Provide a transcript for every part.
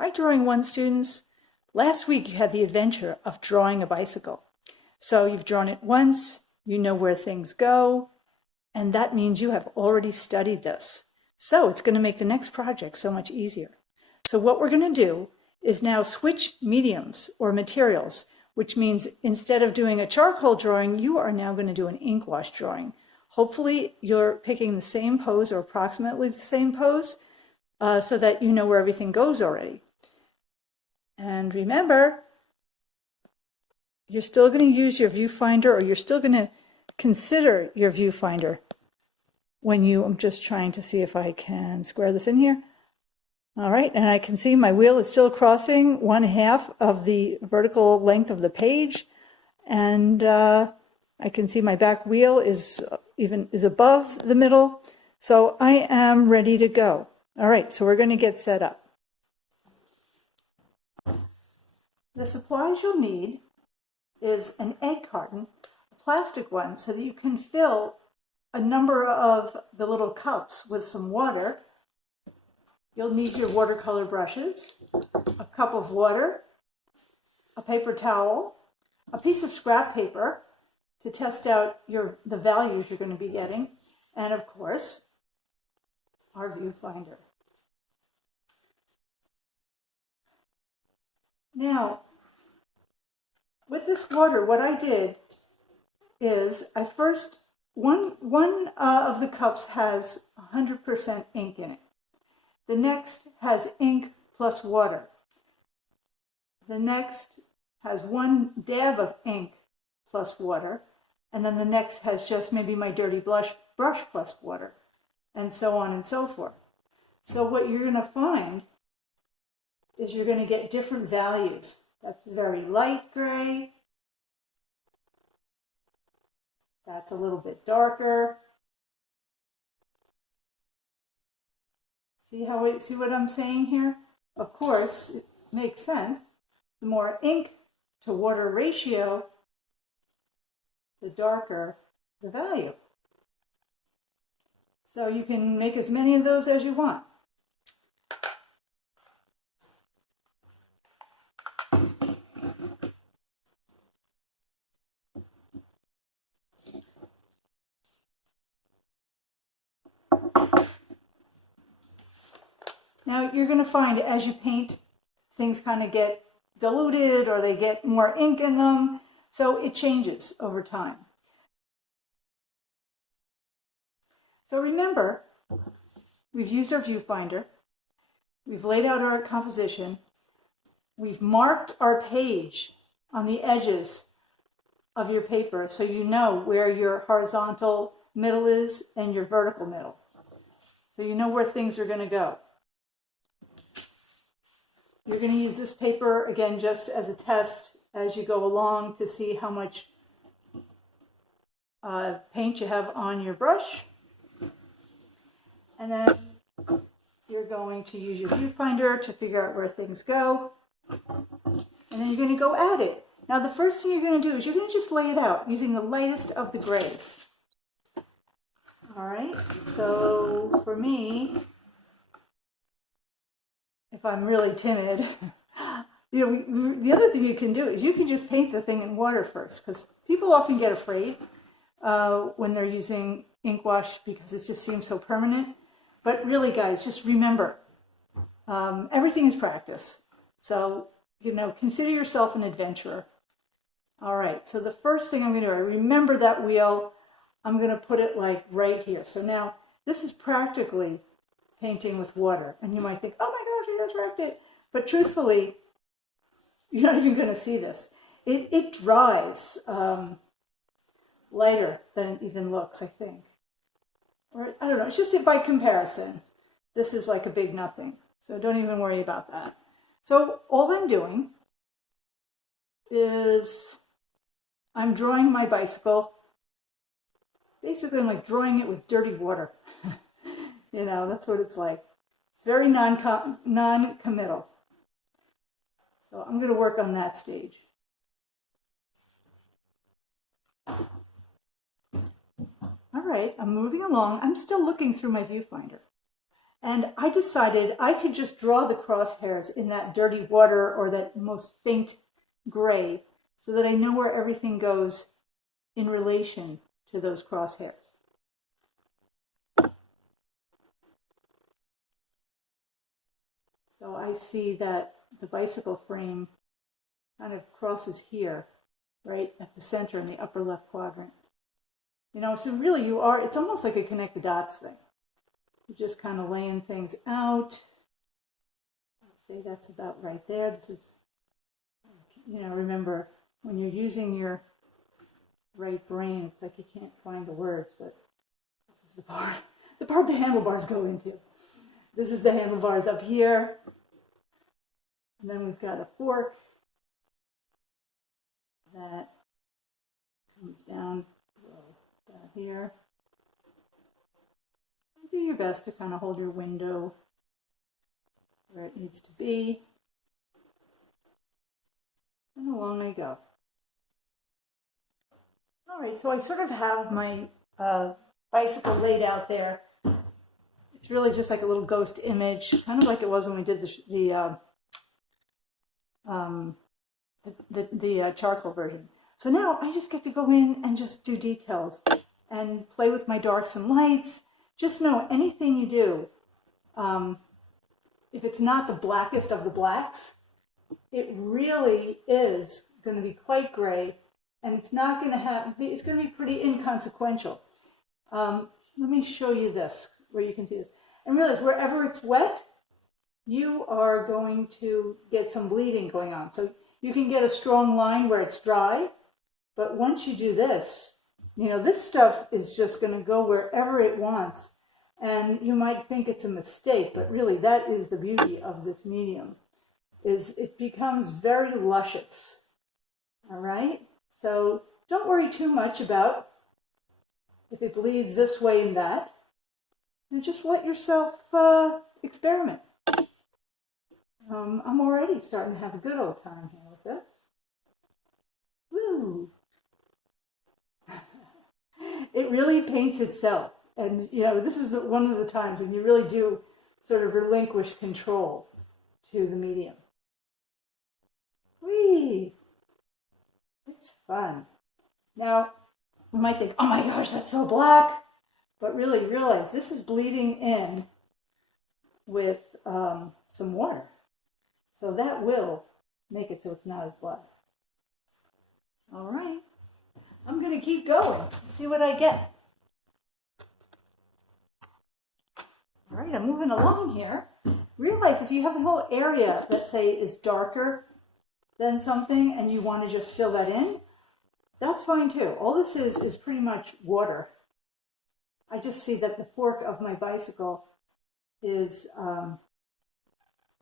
Hi, Drawing One students. Last week you had the adventure of drawing a bicycle. So you've drawn it once, you know where things go, and that means you have already studied this. So it's going to make the next project so much easier. So what we're going to do is now switch mediums or materials, which means instead of doing a charcoal drawing, you are now going to do an ink wash drawing. Hopefully you're picking the same pose or approximately the same pose so that you know where everything goes already. And remember, you're still going to use your viewfinder, or you're still going to consider your viewfinder when I'm just trying to see if I can square this in here. All right, and I can see my wheel is still crossing 1/2 of the vertical length of the page. And I can see my back wheel is above the middle. So I am ready to go. All right, so we're going to get set up. The supplies you'll need is an egg carton, a plastic one, so that you can fill a number of the little cups with some water. You'll need your watercolor brushes, a cup of water, a paper towel, a piece of scrap paper to test out the values you're going to be getting, and of course, our viewfinder. Now, with this water, what I did is one of the cups has 100% ink in it. The next has ink plus water. The next has one dab of ink plus water. And then the next has just maybe my dirty brush plus water, and so on and so forth. So what you're going to find is you're going to get different values. That's very light gray. That's a little bit darker. See what I'm saying here? Of course, it makes sense. The more ink to water ratio, the darker the value. So you can make as many of those as you want. Now you're going to find as you paint, things kind of get diluted or they get more ink in them. So it changes over time. So remember, we've used our viewfinder. We've laid out our composition. We've marked our page on the edges of your paper so you know where your horizontal middle is and your vertical middle. So you know where things are going to go. You're going to use this paper, again, just as a test as you go along to see how much paint you have on your brush. And then you're going to use your viewfinder to figure out where things go. And then you're going to go at it. Now, the first thing you're going to do is you're going to just lay it out using the lightest of the grays. All right, so for me, if I'm really timid, the other thing you can do is you can just paint the thing in water first, because people often get afraid when they're using ink wash because it just seems so permanent. But really, guys, just remember, everything is practice. So, consider yourself an adventurer. All right, so the first thing I'm going to do, I remember that wheel. I'm going to put it like right here. So now this is practically painting with water. And you might think, oh my gosh, I just wrecked it. But truthfully, you're not even going to see this. It dries lighter than it even looks, I think. Or I don't know, it's just by comparison. This is like a big nothing. So don't even worry about that. So all I'm doing is I'm drawing my bicycle. Basically, I'm like drawing it with dirty water. That's what it's like. It's very non-committal. So I'm going to work on that stage. All right, I'm moving along. I'm still looking through my viewfinder. And I decided I could just draw the crosshairs in that dirty water or that most faint gray so that I know where everything goes in relation to those crosshairs. So I see that the bicycle frame kind of crosses here, right at the center in the upper left quadrant. You know, so really it's almost like a connect the dots thing. You're just kind of laying things out. Let's say that's about right there. This is, you know, remember when you're using your right brain, it's like you can't find the words, but this is the part the handlebars go into. This is the handlebars up here. And then we've got a fork that comes down here. And do your best to kind of hold your window where it needs to be. And along I go. All right, so I sort of have my bicycle laid out there. It's really just like a little ghost image, kind of like it was when we did the charcoal version. So now I just get to go in and just do details and play with my darks and lights. Just know anything you do, if it's not the blackest of the blacks, it really is going to be quite gray, and it's not going to have, it's going to be pretty inconsequential. Let me show you this, where you can see this. And realize wherever it's wet, you are going to get some bleeding going on. So you can get a strong line where it's dry, but once you do this, you know, this stuff is just going to go wherever it wants. And you might think it's a mistake, but really that is the beauty of this medium, is it becomes very luscious. All right? So don't worry too much about if it bleeds this way and that. And just let yourself experiment. I'm already starting to have a good old time here with this. Woo! It really paints itself. And, you know, this is one of the times when you really do sort of relinquish control to the medium. Whee! It's fun. Now, you might think, oh my gosh, that's so black. But really realize this is bleeding in with some water. So that will make it so it's not as black. All right. I'm going to keep going. See what I get. All right, I'm moving along here. Realize if you have a whole area that, say, is darker than something and you want to just fill that in, that's fine too. All this is pretty much water. I just see that the fork of my bicycle is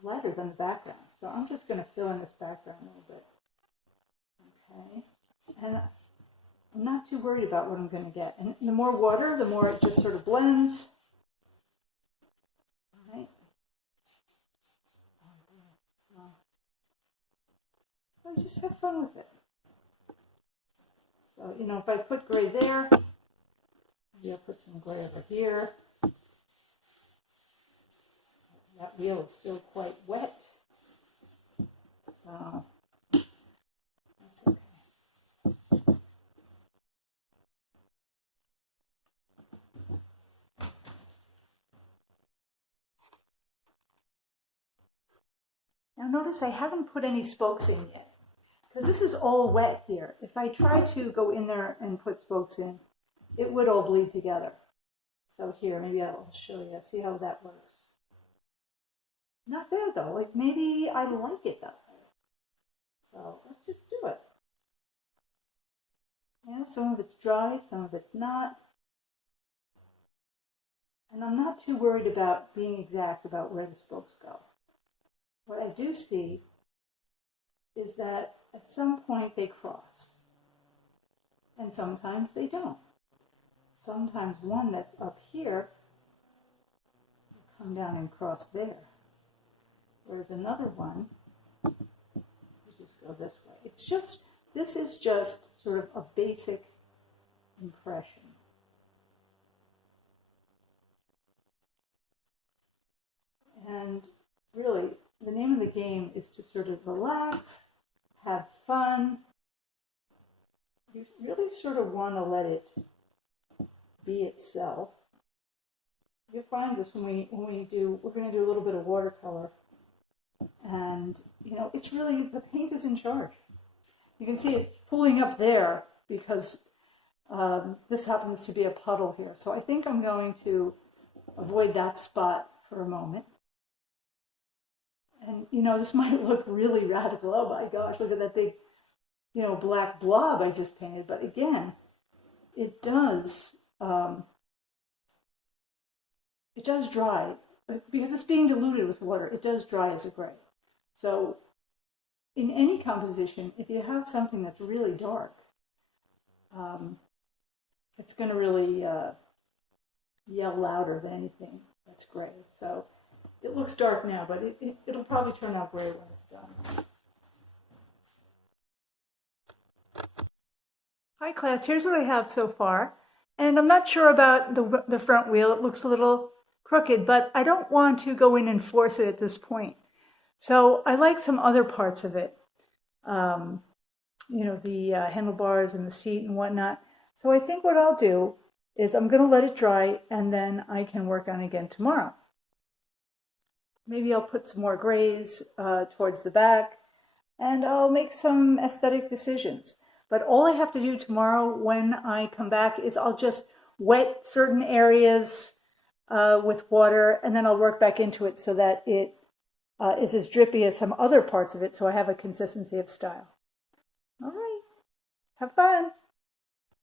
lighter than the background. So I'm just going to fill in this background a little bit. Okay. And I'm not too worried about what I'm going to get. And the more water, the more it just sort of blends. All right. So just have fun with it. So, you know, if I put gray there, maybe I'll put some gray over here. That wheel is still quite wet. So that's okay. Now notice I haven't put any spokes in yet, because this is all wet here. If I try to go in there and put spokes in, it would all bleed together. So here, maybe I'll show you, see how that works. Not bad though, like maybe I like it that way. So let's just do it. Yeah, some of it's dry, some of it's not. And I'm not too worried about being exact about where the spokes go. What I do see is that at some point they cross. And sometimes they don't. Sometimes one that's up here will come down and cross there. Whereas another one, you just go this way. It's just, this is just sort of a basic impression. And really, the name of the game is to sort of relax, have fun. You really sort of want to let it be itself. You'll find this when we do, we're going to do a little bit of watercolor. And, you know, it's really, the paint is in charge. You can see it pulling up there because this happens to be a puddle here. So I think I'm going to avoid that spot for a moment. And, you know, this might look really radical. Oh my gosh, look at that big, you know, black blob I just painted. But again, it does dry. Because it's being diluted with water, it does dry as a gray. So in any composition, if you have something that's really dark, it's going to really yell louder than anything that's gray. So it looks dark now, but it'll probably turn out gray when it's done. Hi class, here's what I have so far. And I'm not sure about the front wheel. It looks a little crooked, but I don't want to go in and force it at this point. So I like some other parts of it. You know, the handlebars and the seat and whatnot. So I think what I'll do is I'm going to let it dry and then I can work on it again tomorrow. Maybe I'll put some more grays towards the back and I'll make some aesthetic decisions. But all I have to do tomorrow when I come back is I'll just wet certain areas with water and then I'll work back into it so that it is as drippy as some other parts of it so I have a consistency of style. All right, have fun.